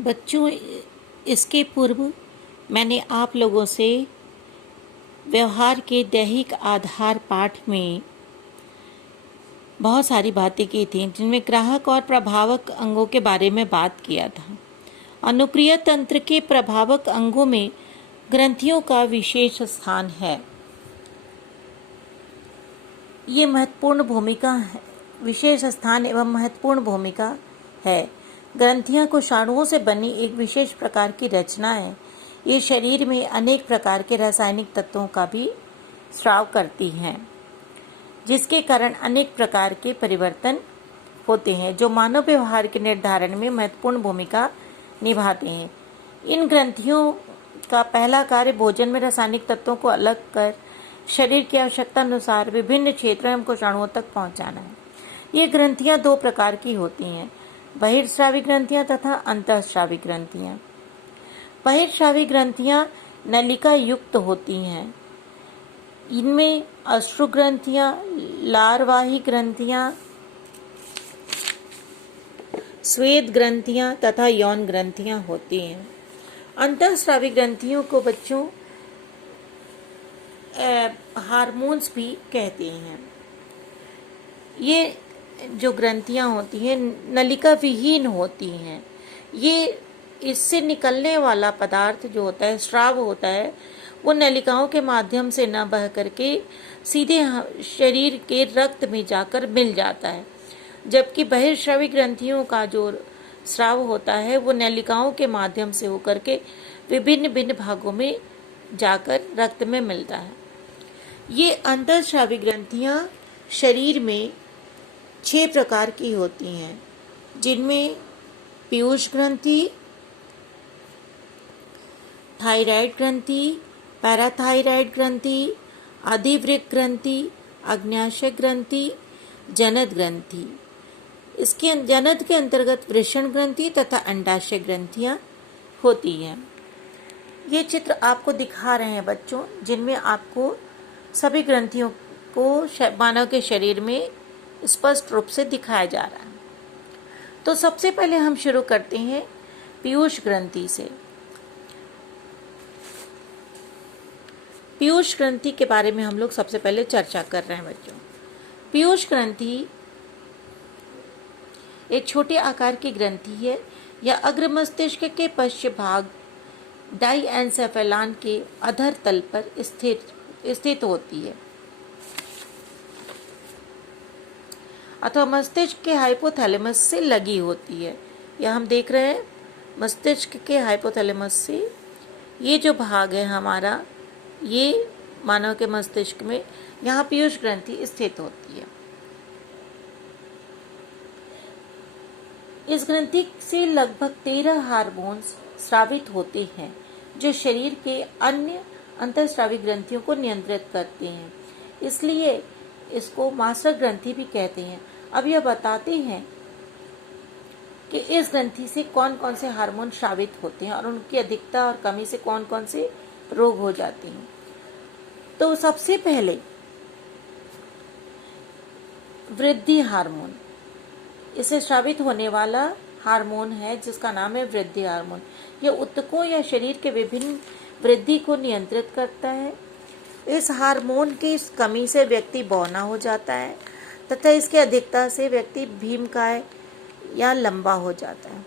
बच्चों, इसके पूर्व मैंने आप लोगों से व्यवहार के दैहिक आधार पाठ में बहुत सारी बातें की थी, जिनमें ग्राहक और प्रभावक अंगों के बारे में बात किया था। अनुक्रिया तंत्र के प्रभावक अंगों में ग्रंथियों का विशेष स्थान है। ये महत्वपूर्ण भूमिका है, विशेष स्थान एवं महत्वपूर्ण भूमिका है। ग्रंथियां कोषाणुओं से बनी एक विशेष प्रकार की रचना है। ये शरीर में अनेक प्रकार के रासायनिक तत्वों का भी स्राव करती हैं, जिसके कारण अनेक प्रकार के परिवर्तन होते हैं जो मानव व्यवहार के निर्धारण में महत्वपूर्ण भूमिका निभाते हैं। इन ग्रंथियों का पहला कार्य भोजन में रासायनिक तत्वों को अलग कर शरीर की आवश्यकता अनुसार विभिन्न क्षेत्रों एवं कोषाणुओं तक पहुंचाना है। ये ग्रंथियां दो प्रकार की होती हैं, बहिर्स्रावी ग्रंथियां तथा अंतःस्रावी ग्रंथियां। बहिर्स्रावी ग्रंथियां नलिका युक्त होती हैं। इनमें अश्रु ग्रंथियां, लारवाही ग्रंथियां, स्वेद ग्रंथियां तथा यौन ग्रंथियां होती हैं। अंतःस्रावी ग्रंथियों को बच्चों हार्मोन्स भी कहते हैं। ये जो ग्रंथियां होती हैं नलिका विहीन होती हैं। ये इससे निकलने वाला पदार्थ जो होता है, स्राव होता है, वो नलिकाओं के माध्यम से न बह करके सीधे शरीर के रक्त में जाकर मिल जाता है, जबकि बहिर्स्रावी ग्रंथियों का जो स्राव होता है वो नलिकाओं के माध्यम से होकर के विभिन्न भिन्न भागों में जाकर रक्त में मिलता है। ये अंतःस्रावी ग्रंथियां शरीर में 6 प्रकार की होती हैं, जिनमें पीयूष ग्रंथि, थायराइड ग्रंथि, पैराथायराइड ग्रंथि, अधिवृक्क ग्रंथि, अग्न्याशय ग्रंथि, जनन ग्रंथि। इसके जनन के अंतर्गत वृषण ग्रंथि तथा अंडाशय ग्रंथियां होती हैं। ये चित्र आपको दिखा रहे हैं बच्चों, जिनमें आपको सभी ग्रंथियों को मानव के शरीर में स्पष्ट रूप से दिखाया जा रहा है। तो सबसे पहले हम शुरू करते हैं पीयूष ग्रंथि से। पीयूष ग्रंथि के बारे में हम लोग सबसे पहले चर्चा कर रहे हैं बच्चों। पीयूष ग्रंथि एक छोटे आकार की ग्रंथि है। यह अग्र मस्तिष्क के पश्चिम भाग डाइएन्सेफेलान के अधर तल पर स्थित होती है अथवा मस्तिष्क के हाइपोथैलेमस से लगी होती है। यह हम देख रहे हैं मस्तिष्क के हाइपोथैलेमस से ये जो भाग है हमारा, ये मानव के मस्तिष्क में, यहाँ पीयूष ग्रंथि स्थित होती है। इस ग्रंथि से लगभग 13 हार्मोन्स स्रावित होते हैं जो शरीर के अन्य अंतःस्रावी ग्रंथियों को नियंत्रित करते हैं, इसलिए इसको मास्टर ग्रंथि भी कहते हैं। अब यह बताते हैं कि इस ग्रंथि से कौन कौन से हार्मोन स्रावित होते हैं और उनकी अधिकता और कमी से कौन कौन से रोग हो जाते हैं। तो सबसे पहले वृद्धि हार्मोन, इसे स्रावित होने वाला हार्मोन है जिसका नाम है वृद्धि हार्मोन। यह ऊतकों या शरीर के विभिन्न वृद्धि को नियंत्रित करता है। इस हार्मोन की कमी से व्यक्ति बौना हो जाता है तथा इसकी अधिकता से व्यक्ति भीमकाय या लंबा हो जाता है।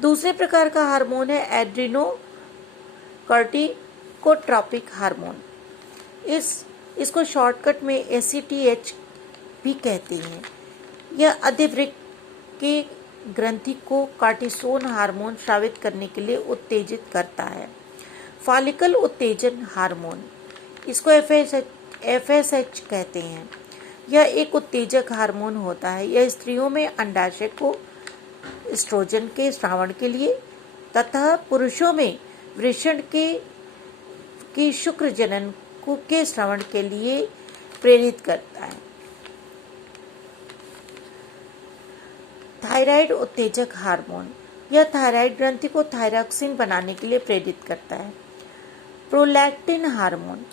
दूसरे प्रकार का हार्मोन है एड्रिनोकॉर्टिकोट्रॉपिक हार्मोन। इसको शॉर्टकट में ACTH भी कहते हैं। यह अधिवृक्क की ग्रंथि को कार्टिसोन हार्मोन स्रावित करने के लिए उत्तेजित करता है। फॉलिकल उत्तेजन हार्मोन, इसको FSH कहते हैं। यह एक उत्तेजक हार्मोन होता है। यह स्त्रियों में अंडाशय को एस्ट्रोजन के स्रावण के लिए तथा पुरुषों में वृषण की शुक्र जनन के स्रावण के लिए प्रेरित करता है। थायराइड उत्तेजक हार्मोन, यह थायराइड ग्रंथि को थायरॉक्सिन बनाने के लिए प्रेरित करता है। प्रोलैक्टिन हार्मोन,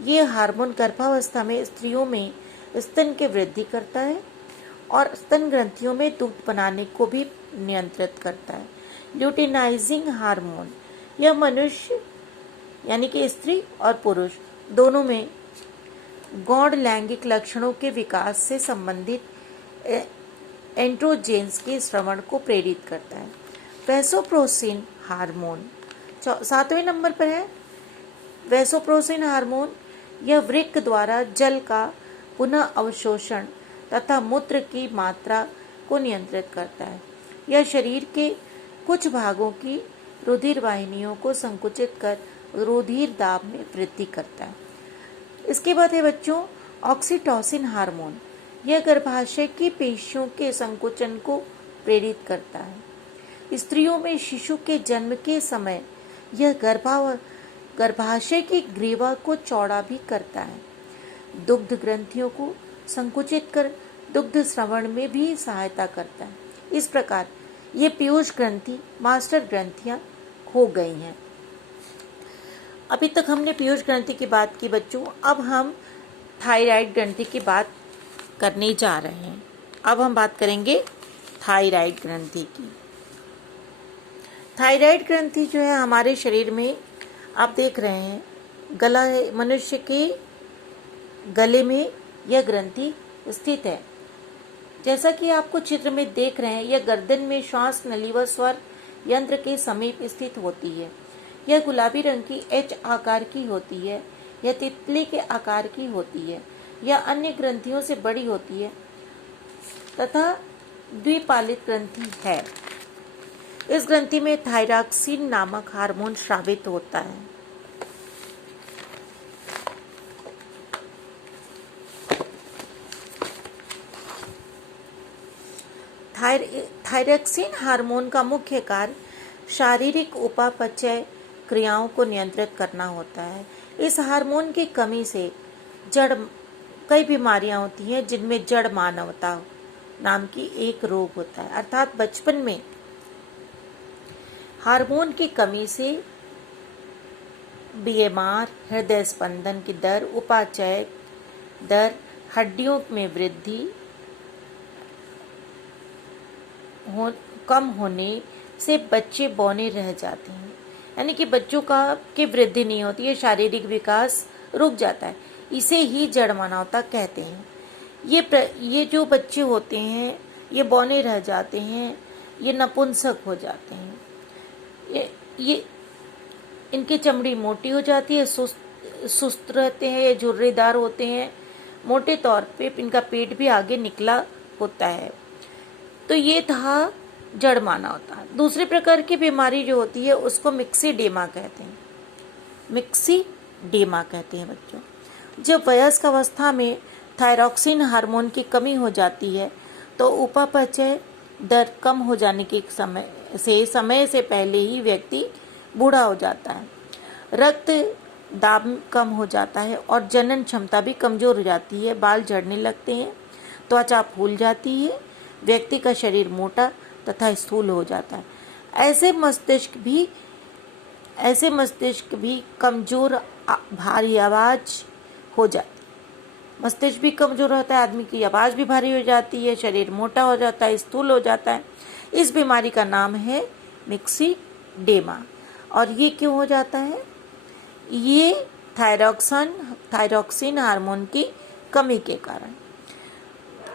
ये हार्मोन गर्भावस्था में स्त्रियों में स्तन की वृद्धि करता है और स्तन ग्रंथियों में दूध बनाने को भी नियंत्रित करता है। ल्यूटिनाइजिंग हार्मोन, यह मनुष्य यानी कि स्त्री और पुरुष दोनों में गौण लैंगिक लक्षणों के विकास से संबंधित एंड्रोजेंस के श्रवण को प्रेरित करता है। वैसोप्रोसिन हार्मोन 7वें नंबर पर है। वैसोप्रोसिन हार्मोन यह वृक्क द्वारा जल का पुनः अवशोषण तथा मूत्र की मात्रा को नियंत्रित करता है। यह शरीर के कुछ भागों की रुधिर वाहिनियों को संकुचित कर रुधिर दाब में वृद्धि करता है। इसके बाद है बच्चों ऑक्सीटोसिन हार्मोन, यह गर्भाशय की पेशियों के संकुचन को प्रेरित करता है। स्त्रियों में शिशु के जन्म के समय यह गर्भाशय की ग्रीवा को चौड़ा भी करता है। दुग्ध ग्रंथियों को संकुचित कर दुग्ध श्रवण में भी सहायता करता है। इस प्रकार ये पीयूष ग्रंथि मास्टर ग्रंथियां हो गई हैं। अभी तक हमने पीयूष ग्रंथि की बात की बच्चों, अब हम थायराइड ग्रंथि की बात करने जा रहे हैं। अब हम बात करेंगे थायराइड ग्रंथि की। थायराइड ग्रंथि जो है हमारे शरीर में, आप देख रहे हैं गला है, मनुष्य के गले में यह ग्रंथि स्थित है। जैसा कि आपको चित्र में देख रहे हैं, यह गर्दन में श्वास नली व स्वर यंत्र के समीप स्थित होती है। यह गुलाबी रंग की एच आकार की होती है। यह तितली के आकार की होती है। यह अन्य ग्रंथियों से बड़ी होती है तथा द्विपालित ग्रंथि है। इस ग्रंथि में थायरॉक्सिन नामक हार्मोन स्रावित होता है। थायरॉक्सिन हार्मोन का मुख्य कार्य शारीरिक उपापचय क्रियाओं को नियंत्रित करना होता है। इस हार्मोन की कमी से कई बीमारियां होती हैं, जिनमें जड़ मानवता नाम की एक रोग होता है। अर्थात बचपन में हार्मोन की कमी से बीएमआर, हृदय स्पंदन की दर, उपापचय दर, हड्डियों में वृद्धि कम होने से बच्चे बौने रह जाते हैं, यानी कि बच्चों की वृद्धि नहीं होती है, शारीरिक विकास रुक जाता है। इसे ही जड़ मानवता कहते हैं। ये जो बच्चे होते हैं ये बौने रह जाते हैं, ये नपुंसक हो जाते हैं, ये इनकी चमड़ी मोटी हो जाती है, सुस्त रहते हैं, ये झुर्रीदार होते हैं, मोटे तौर पे इनका पेट भी आगे निकला होता है। तो ये था जड़ मानवता। दूसरी प्रकार की बीमारी जो होती है उसको मिक्सीडेमा कहते हैं। मिक्सीडेमा कहते हैं बच्चों। जब वयस्क अवस्था में थायरॉक्सिन हार्मोन की कमी हो जाती है तो उपापचय दर कम हो जाने के समय से पहले ही व्यक्ति बूढ़ा हो जाता है। रक्त दाब कम हो जाता है और जनन क्षमता भी कमजोर हो जाती है। बाल झड़ने लगते हैं, त्वचा फूल जाती है, व्यक्ति का शरीर मोटा तथा स्थूल हो जाता है। ऐसे मस्तिष्क भी कमजोर, भारी आवाज हो जाती है। मस्तिष्क भी कमजोर होता है, आदमी की आवाज भी भारी हो जाती है, शरीर मोटा हो जाता है, स्थूल हो जाता है। इस बीमारी का नाम है मिक्सीडेमा। और ये क्यों हो जाता है? ये थायरॉक्सिन हार्मोन की कमी के कारण।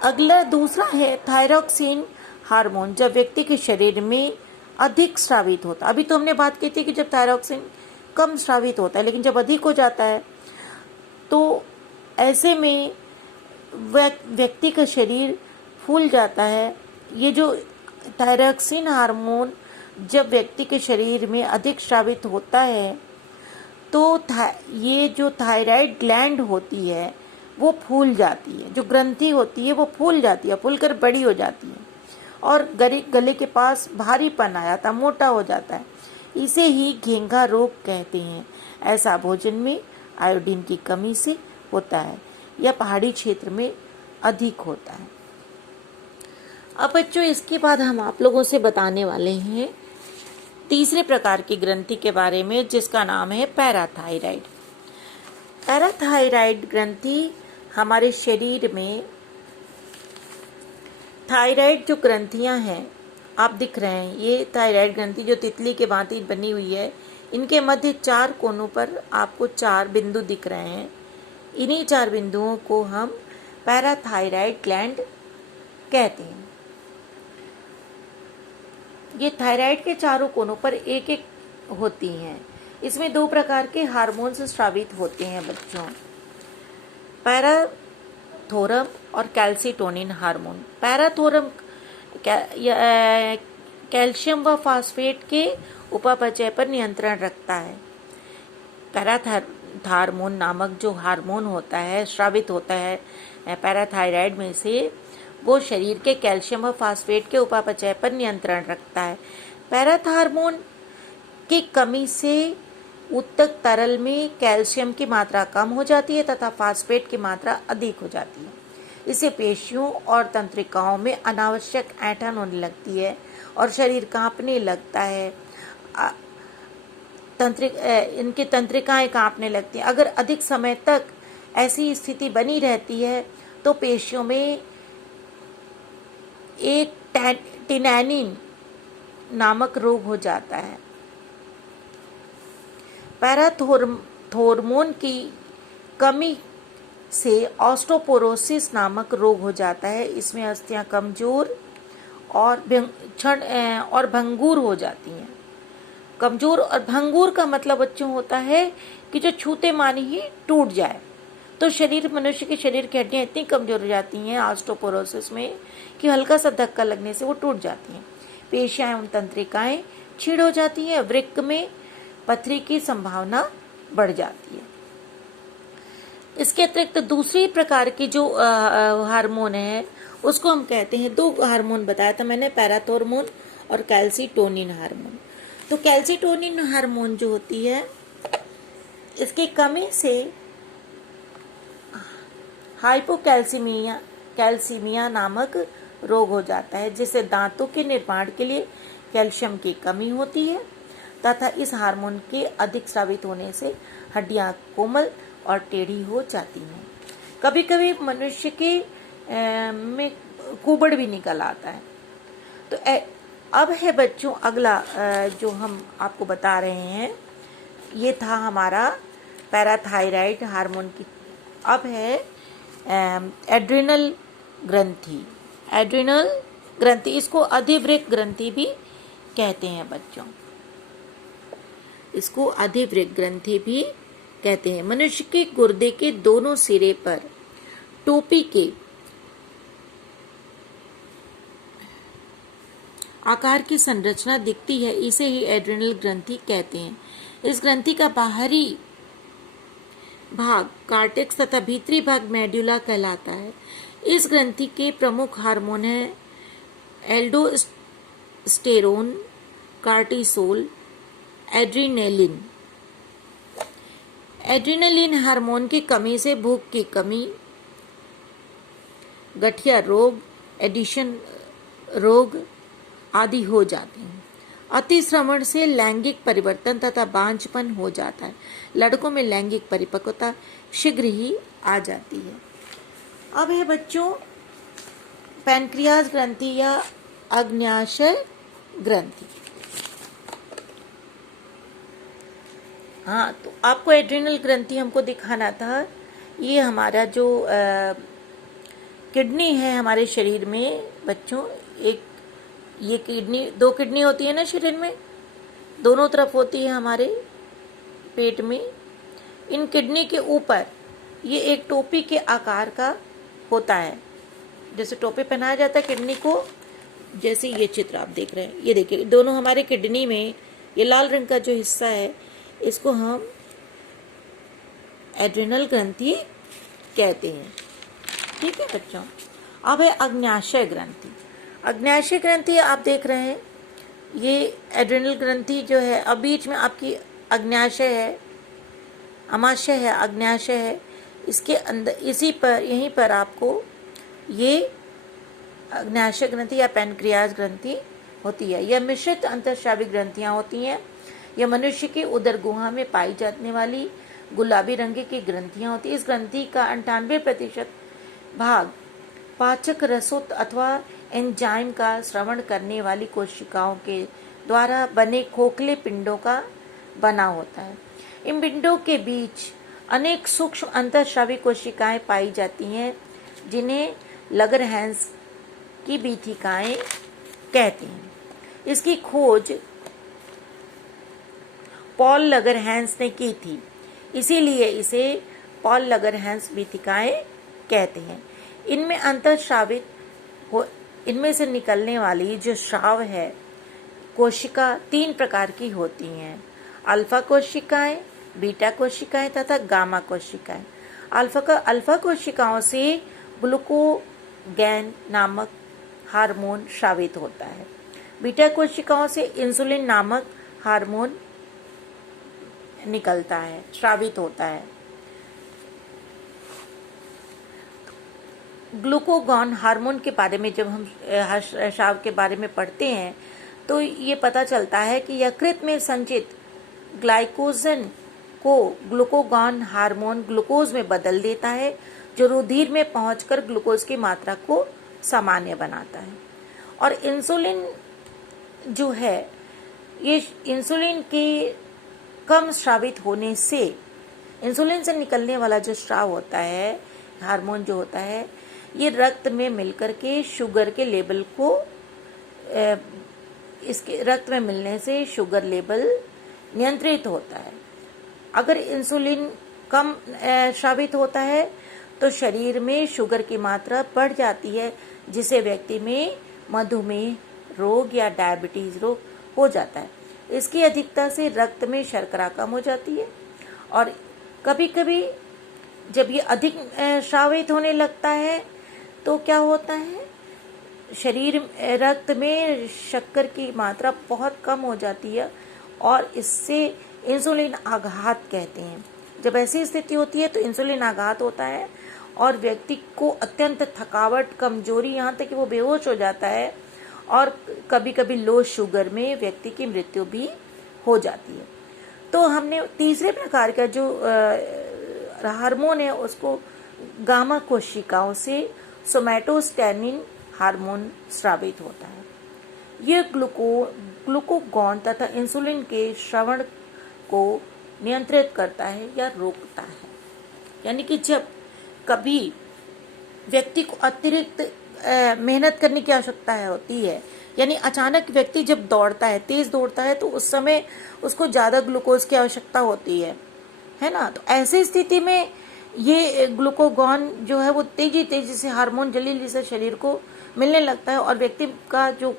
अगला दूसरा है थायरॉक्सिन हार्मोन जब व्यक्ति के शरीर में अधिक स्रावित होता है। अभी तो हमने बात की थी कि जब थायरॉक्सिन कम स्रावित होता है, लेकिन जब अधिक हो जाता है तो ऐसे में व्यक्ति का शरीर फूल जाता है। ये जो थायरॉक्सिन हार्मोन जब व्यक्ति के शरीर में अधिक स्रावित होता है तो ये जो थायराइड ग्लैंड होती है वो फूल जाती है। जो ग्रंथि होती है वो फूल जाती है, फूलकर बड़ी हो जाती है और गले के पास भारीपन आ जाता है, मोटा हो जाता है। इसे ही घेंघा रोग कहते हैं। ऐसा भोजन में आयोडीन की कमी से होता है। यह पहाड़ी क्षेत्र में अधिक होता है। अब बच्चों इसके बाद हम आप लोगों से बताने वाले हैं तीसरे प्रकार की ग्रंथि के बारे में, जिसका नाम है पैराथायराइड। पैराथायराइड ग्रंथि हमारे शरीर में थायराइड जो ग्रंथियां हैं आप दिख रहे हैं, ये थायराइड ग्रंथि जो तितली के भांति बनी हुई है, इनके मध्य 4 कोनों पर आपको 4 बिंदु दिख रहे हैं। इन्हीं 4 बिंदुओं को हम पैराथायराइड ग्लैंड कहते हैं। ये थायराइड के चारों कोनों पर एक एक होती हैं। इसमें 2 प्रकार के हार्मोन्स स्रावित होते हैं बच्चों, पैराथोरम और कैल्सिटोनिन हार्मोन। पैराथोरम कैल्शियम व फास्फेट के उपापचय पर नियंत्रण रखता है। पैराथार्मोन नामक जो हार्मोन होता है, स्रावित होता है पैराथायराइड में से, वो शरीर के कैल्शियम व फास्फेट के उपापचय पर नियंत्रण रखता है। पैराथार्मोन की कमी से उत्तक तरल में कैल्शियम की मात्रा कम हो जाती है तथा फास्फेट की मात्रा अधिक हो जाती है। इससे पेशियों और तंत्रिकाओं में अनावश्यक ऐंठन होने लगती है और शरीर कांपने लगता है। इनकी तंत्रिकाएं कांपने लगती हैं। अगर अधिक समय तक ऐसी स्थिति बनी रहती है तो पेशियों में एक टिनैनिन नामक रोग हो जाता है। पैराथोर्मोन की कमी से ऑस्टोपोरोसिस नामक रोग हो जाता है। इसमें अस्थियां कमजोर और भंगुर हो जाती हैं। कमजोर और भंगुर का मतलब बच्चों होता है कि जो छूते मानी ही टूट जाए। तो मनुष्य के शरीर की हड्डियां इतनी कमजोर हो जाती हैं ऑस्टोपोरोसिस में कि हल्का सा धक्का लगने से वो टूट जाती हैं। पेशियां एवं तंत्रिकाएं छीड़ हो जाती हैं। वृक्क में पथरी की संभावना बढ़ जाती है। इसके अतिरिक्त दूसरी प्रकार की जो हार्मोन है उसको हम कहते हैं, 2 हार्मोन बताया था मैंने, पैराथोर्मोन और कैल्सिटोनिन हार्मोन। तो कैल्सिटोनिन हार्मोन जो होती है, इसकी कमी से कैल्सीमिया नामक रोग हो जाता है, जिससे दांतों के निर्माण के लिए कैल्शियम की कमी होती है तथा इस हार्मोन के अधिक स्रावित होने से हड्डियां कोमल और टेढ़ी हो जाती हैं। कभी कभी मनुष्य के में कुबड़ भी निकल आता है। तो अब है बच्चों अगला जो हम आपको बता रहे हैं, ये था हमारा पैराथायराइड हार्मोन की। अब है एड्रिनल ग्रंथि। एड्रिनल ग्रंथि, इसको अधिवृक्क ग्रंथि भी कहते हैं बच्चों, इसको अधिवृक्क ग्रंथि भी कहते हैं। मनुष्य के गुर्दे के दोनों सिरे पर टोपी के आकार की संरचना दिखती है, इसे ही एड्रिनल ग्रंथि कहते हैं। इस ग्रंथि का बाहरी भाग कार्टेक्स तथा भीतरी भाग मेडुला कहलाता है। इस ग्रंथि के प्रमुख हार्मोन है aldosterone, cortisol, adrenaline. Adrenaline hormone की कमी से भूख की कमी, गठिया रोग, एडिशन रोग आदि हो जाते हैं। अतिश्रवण से लैंगिक परिवर्तन तथा बांझपन हो जाता है। लड़कों में लैंगिक परिपक्वता शीघ्र ही आ जाती है। अब है बच्चों पैनक्रियाज ग्रंथि या अग्न्याशय ग्रंथि। हाँ, तो आपको एड्रिनल ग्रंथि हमको दिखाना था। ये हमारा जो किडनी है हमारे शरीर में बच्चों, एक ये किडनी, 2 किडनी होती है ना शरीर में, दोनों तरफ होती है हमारे पेट में। इन किडनी के ऊपर ये एक टोपी के आकार का होता है, जैसे टोपी पहनाया जाता है किडनी को, जैसे ये चित्र आप देख रहे हैं। ये देखिए, दोनों हमारे किडनी में ये लाल रंग का जो हिस्सा है, इसको हम एड्रिनल ग्रंथि कहते हैं। ठीक है बच्चों। अब है अग्न्याशय ग्रंथि। अग्न्याशय ग्रंथि आप देख रहे हैं, ये एड्रिनल ग्रंथि जो है, अब बीच में आपकी अग्न्याशय है, अमाशय है, अग्न्याशय है, इसके अंदर यहीं पर आपको ये अग्न्याशय ग्रंथि या पैनक्रियाज ग्रंथि होती है। यह मिश्रित अंतःस्रावी ग्रंथियां होती हैं। यह मनुष्य की उदर गुहा में पाई जाने वाली गुलाबी रंग की ग्रंथियां होती है। इस ग्रंथि का 98% भाग पाचक रसों अथवा एंजाइम का श्रवण करने वाली कोशिकाओं के द्वारा बने खोखले पिंडों का बना होता है। इन पिंडों के बीच अनेक सूक्ष्म अंतःस्रावी कोशिकाएं पाई जाती हैं, जिन्हें लंगरहैंस की बीथिकाएं कहते हैं। इसकी खोज पॉल लंगरहैंस ने की थी, इसीलिए इसे पॉल लंगरहैंस बीथिकाएं कहते हैं। इनमें अंतःस्रावित इनमें से निकलने वाली जो स्राव है कोशिका 3 प्रकार की होती हैं: अल्फा कोशिकाएं, बीटा कोशिकाएं तथा गामा कोशिकाएं। अल्फा कोशिकाओं से ग्लूकोगैन नामक हार्मोन स्रावित होता है। बीटा कोशिकाओं से इंसुलिन नामक हार्मोन स्रावित होता है। ग्लूकोगॉन हार्मोन के बारे में जब हम स्राव के बारे में पढ़ते हैं तो ये पता चलता है कि यकृत में संचित ग्लाइकोजन को ग्लूकोगॉन हार्मोन ग्लूकोज में बदल देता है, जो रुधिर में पहुंचकर ग्लूकोज की मात्रा को सामान्य बनाता है। और इंसुलिन जो है, ये इंसुलिन के कम स्रावित होने से, इंसुलिन से निकलने वाला जो स्राव होता है, हार्मोन जो होता है, ये रक्त में मिलकर के शुगर के लेवल को इसके रक्त में मिलने से शुगर लेवल नियंत्रित होता है। अगर इंसुलिन कम स्रावित होता है तो शरीर में शुगर की मात्रा बढ़ जाती है, जिससे व्यक्ति में मधुमेह रोग या डायबिटीज रोग हो जाता है। इसकी अधिकता से रक्त में शर्करा कम हो जाती है और कभी कभी जब ये अधिक स्रावित होने लगता है तो क्या होता है, रक्त में शक्कर की मात्रा बहुत कम हो जाती है और इससे इंसुलिन आघात कहते हैं। जब ऐसी स्थिति होती है तो इंसुलिन आघात होता है और व्यक्ति को अत्यंत थकावट, कमजोरी, यहाँ तक कि वो बेहोश हो जाता है और कभी कभी लो शुगर में व्यक्ति की मृत्यु भी हो जाती है। तो हमने तीसरे प्रकार का जो हार्मोन है उसको गामा कोशिकाओं से सोमैटोस्टेनिन हार्मोन स्रावित होता है। यह ग्लूकोगॉन तथा इंसुलिन के श्रवण को नियंत्रित करता है या रोकता है। यानी कि जब कभी व्यक्ति को अतिरिक्त मेहनत करने की आवश्यकता होती है, यानी अचानक व्यक्ति जब दौड़ता है, तेज दौड़ता है, तो उस समय उसको ज़्यादा ग्लूकोज की आवश्यकता होती है ना। तो ऐसी स्थिति में ये ग्लूकोगॉन जो है वो तेजी से हार्मोन जल्दी से शरीर को मिलने लगता है और व्यक्ति का जो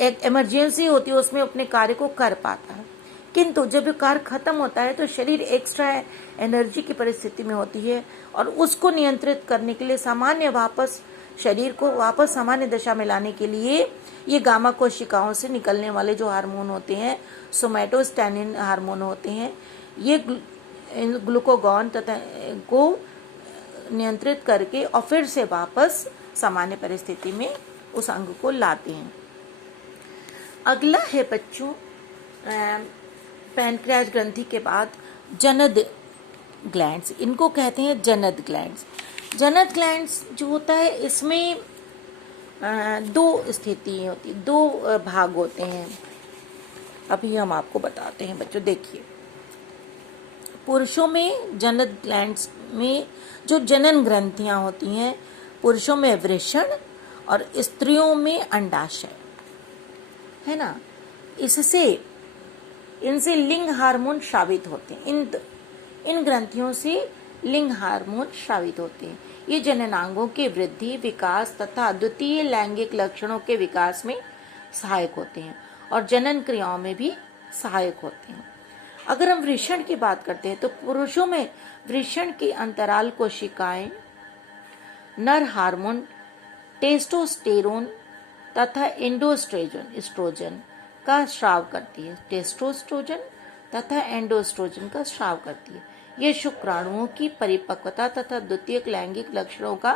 एक इमरजेंसी होती है उसमें अपने कार्य को कर पाता है। किंतु जब कार्य खत्म होता है तो शरीर एक्स्ट्रा एनर्जी की परिस्थिति में होती है और उसको नियंत्रित करने के लिए शरीर को वापस सामान्य दशा में लाने के लिए ये गामा कोशिकाओं से निकलने वाले जो हार्मोन होते हैं, सोमैटोस्टेनिन हार्मोन होते हैं, ये ग्लूकोगॉन तथा को नियंत्रित करके और फिर से वापस सामान्य परिस्थिति में उस अंग को लाते हैं। अगला है बच्चों पैनक्रियाज ग्रंथि के बाद जनद ग्लैंड्स। इनको कहते हैं जनद ग्लैंड्स। जनद ग्लैंड्स जो होता है इसमें 2 स्थिति होती, 2 भाग होते हैं। अभी हम आपको बताते हैं बच्चों। देखिए, पुरुषों में जनद ग्लैंड्स में जो जनन ग्रंथियां होती हैं, पुरुषों में वृषण और स्त्रियों में अंडाशय, है ना। इनसे लिंग हार्मोन स्रावित होते हैं। इन ग्रंथियों से लिंग हार्मोन स्रावित होते हैं। ये जननांगों के वृद्धि, विकास तथा द्वितीय लैंगिक लक्षणों के विकास में सहायक होते हैं और जनन क्रियाओं में भी सहायक होते हैं। अगर हम वृषण की बात करते हैं तो पुरुषों में वृषण की अंतराल कोशिकाएं नर हार्मोन टेस्टोस्टेरोन तथा एंडोस्ट्रोजन का स्राव करती है। टेस्टोस्टेरोन तथा एंडोस्ट्रोजन का स्राव करती है। ये शुक्राणुओं की परिपक्वता तथा द्वितीयक लैंगिक लक्षणों का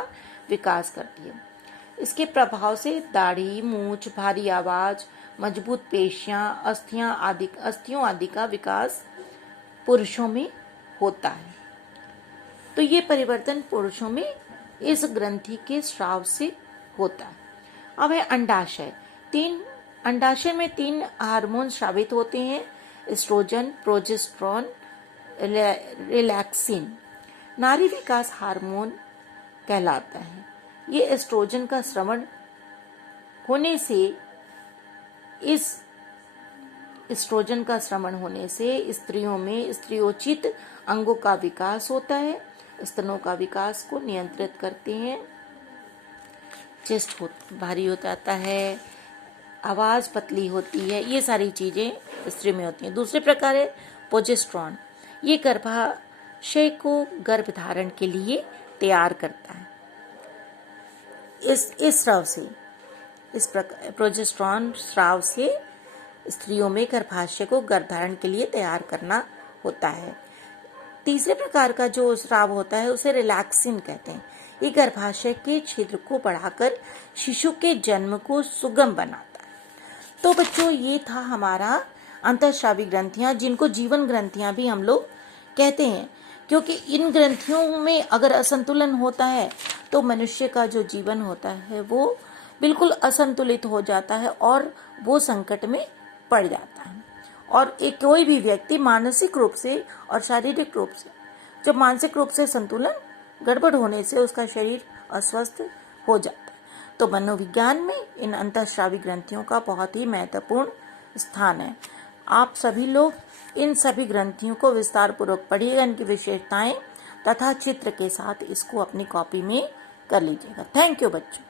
विकास करती है। इसके प्रभाव से दाढ़ी, मूछ, भारी आवाज, मजबूत पेशियां, अस्थियों आदि का विकास पुरुषों में होता है। तो ये परिवर्तन पुरुषों में इस ग्रंथि के स्राव से होता है। अब है अंडाशय। अंडाशय में 3 हार्मोन स्रावित होते हैं, एस्ट्रोजन, प्रोजेस्टेरोन, रिलैक्सिन। नारी विकास हार्मोन कहलाता है। ये एस्ट्रोजन का स्रवण होने से स्त्रियों में स्त्रियोचित अंगों का विकास होता है, स्तनों का विकास को नियंत्रित करते हैं, चेस्ट भारी हो जाता है, आवाज पतली होती है, ये सारी चीजें स्त्री में होती हैं। दूसरे प्रकार है प्रोजेस्टेरोन। ये गर्भाशय को गर्भधारण के लिए तैयार करता है। इस स्राव से, इस प्रकार प्रोजेस्टेरोन स्राव से स्त्रियों में गर्भाशय को गर्भधारण के लिए तैयार करना होता है। तीसरे प्रकार का जो स्राव होता है उसे रिलैक्सिन कहते हैं। ये गर्भाशय के छिद्र को बढ़ाकर शिशु के जन्म को सुगम बनाता है। तो बच्चों, ये था हमारा अंतःस्रावी ग्रंथियां, जिनको जीवन ग्रंथियां भी हम लोग कहते हैं, क्योंकि इन ग्रंथियों में अगर असंतुलन होता है तो मनुष्य का जो जीवन होता है वो बिल्कुल असंतुलित हो जाता है और वो संकट में पड़ जाता है। और एक कोई भी व्यक्ति मानसिक रूप से और शारीरिक रूप से, जब मानसिक रूप से संतुलन गड़बड़ होने से उसका शरीर अस्वस्थ हो जाता है। तो मनोविज्ञान में इन अंतःस्रावी ग्रंथियों का बहुत ही महत्वपूर्ण स्थान है। आप सभी लोग इन सभी ग्रंथियों को विस्तार पूर्वक पढ़िएगा, इनकी विशेषताएं तथा चित्र के साथ इसको अपनी कॉपी में कर लीजिएगा। थैंक यू बच्चों।